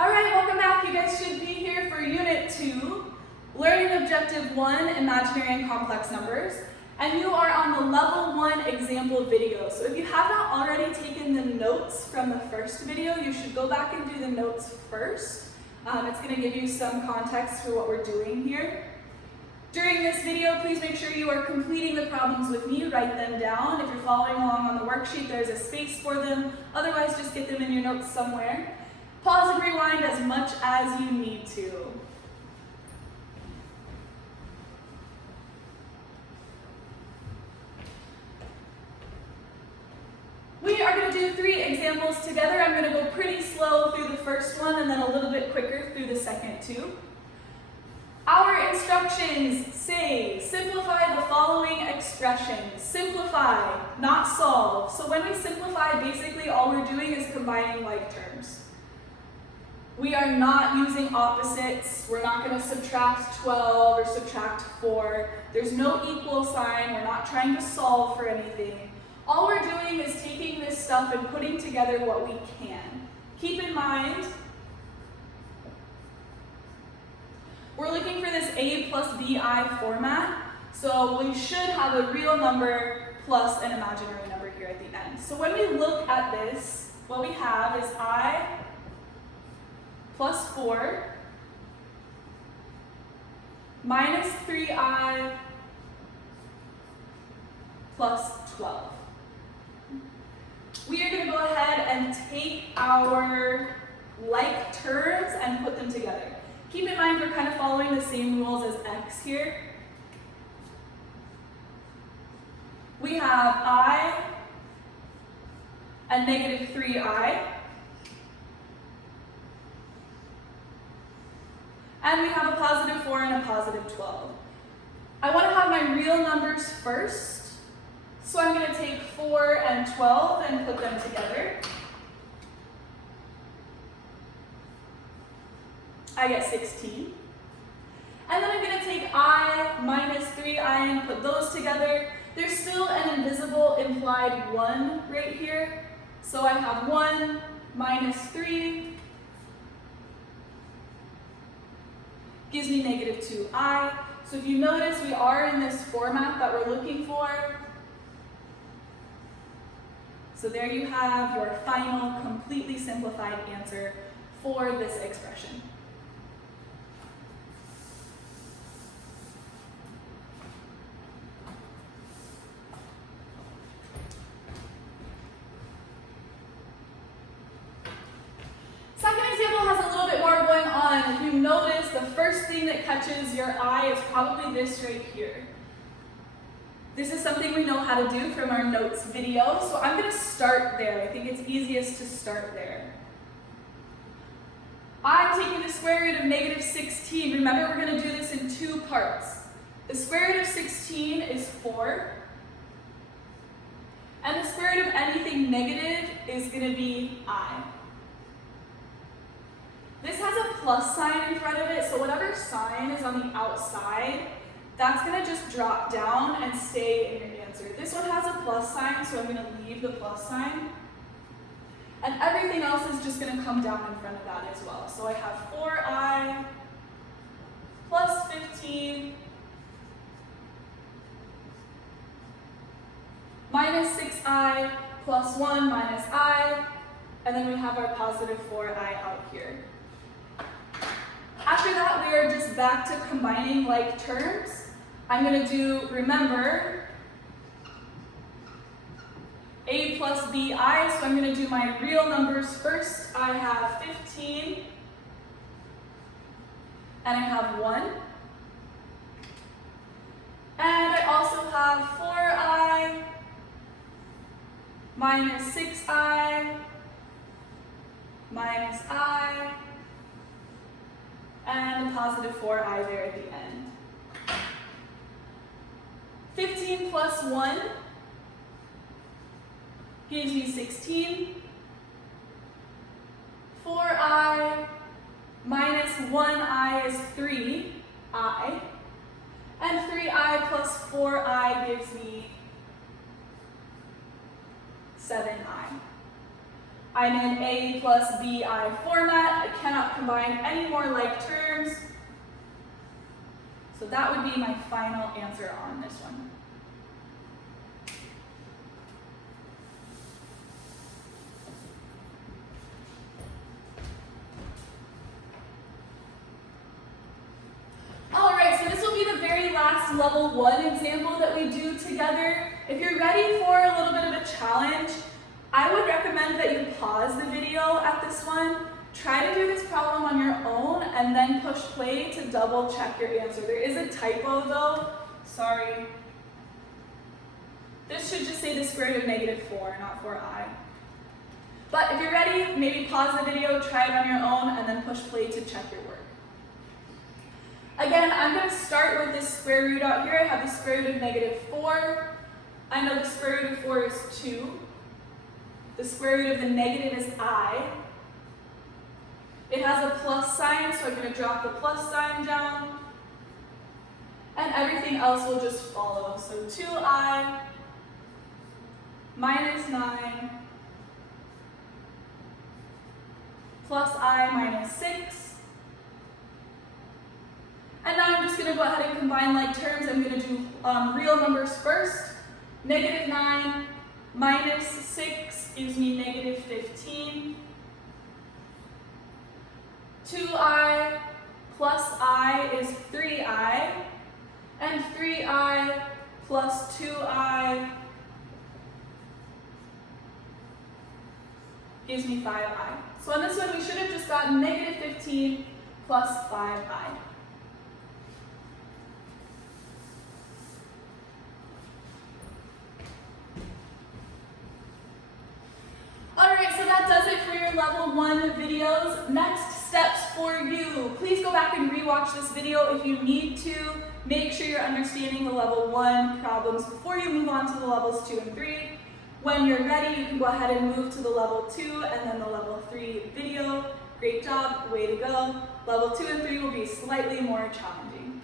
Alright, welcome back. You guys should be here for Unit 2, Learning Objective 1, Imaginary and Complex Numbers. And you are on the Level 1 example video. So if you have not already taken the notes from the first video, you should go back and do the notes first. It's going to give you some context for what we're doing here. During this video, please make sure you are completing the problems with me. Write them down. If you're following along on the worksheet, there's a space for them. Otherwise, just get them in your notes somewhere. Pause and rewind as much as you need to. We are going to do 3 examples together. I'm going to go pretty slow through the first one and then a little bit quicker through the second two. Our instructions say, simplify the following expressions. Simplify, not solve. So when we simplify, basically all we're doing is combining like terms. We are not using opposites. We're not going to subtract 12 or subtract 4. There's no equal sign. We're not trying to solve for anything. All we're doing is taking this stuff and putting together what we can. Keep in mind, we're looking for this A plus BI format, so we should have a real number plus an imaginary number here at the end. So when we look at this, what we have is I plus 4 minus 3I plus 12. We are going to go ahead and take our like terms and put them together. Keep in mind we're kind of following the same rules as x here. We have I and negative 3I. And we have a positive 4 and a positive 12. I want to have my real numbers first, so I'm going to take 4 and 12 and put them together. I get 16. And then I'm going to take I minus 3I and put those together. There's still an invisible implied 1 right here. So I have 1 minus 3 gives me negative 2I. So if you notice, we are in this format that we're looking for. So there you have your final, completely simplified answer for this expression. If you notice, the first thing that catches your eye is probably this right here. This is something we know how to do from our notes video, so I'm going to start there. I think it's easiest to start there. I'm taking the square root of negative 16. Remember, we're going to do this in 2 parts. The square root of 16 is 4, and the square root of anything negative is going to be I. This has a plus sign in front of it, so whatever sign is on the outside, that's going to just drop down and stay in your answer. This one has a plus sign, so I'm going to leave the plus sign. And everything else is just going to come down in front of that as well. So I have 4I plus 15 minus 6I plus 1 minus I, and then we have our positive 4I out here. After that, we are just back to combining like terms. I'm going to do, remember, A plus BI, so I'm going to do my real numbers first. I have 15, and I have 1. And I also have 4I minus 6I minus I, and a positive 4I there at the end. 15 plus 1 gives me 16. 4I minus 1I is 3I. And 3I plus 4I gives me 7I. I'm in A plus BI format. I cannot combine any more like terms. So that would be my final answer on this one. All right, so this will be the very last level 1 example that we do together. If you're ready for a little bit of a challenge, I would recommend that you pause the video at this one. Try to do this problem on your own and then push play to double check your answer. There is a typo though, sorry. This should just say the square root of -4, not 4i. But if you're ready, maybe pause the video, try it on your own, and then push play to check your work. Again, I'm going to start with this square root out here. I have the square root of -4. I know the square root of 4 is 2. The square root of the negative is I. It has a plus sign, so I'm going to drop the plus sign down. And everything else will just follow. So 2i minus 9 plus I minus 6. And now I'm just going to go ahead and combine like terms. I'm going to do real numbers first. -9 minus 6 gives me -15. 2i plus I is 3i. And 3i plus 2i gives me 5i. So on this one, we should have just gotten -15 plus 5i. Alright, so that does it for your level 1 videos. Next steps for you. Please go back and rewatch this video if you need to. Make sure you're understanding the level 1 problems before you move on to the levels 2 and 3. When you're ready, you can go ahead and move to the level 2 and then the level 3 video. Great job, way to go. Level 2 and 3 will be slightly more challenging.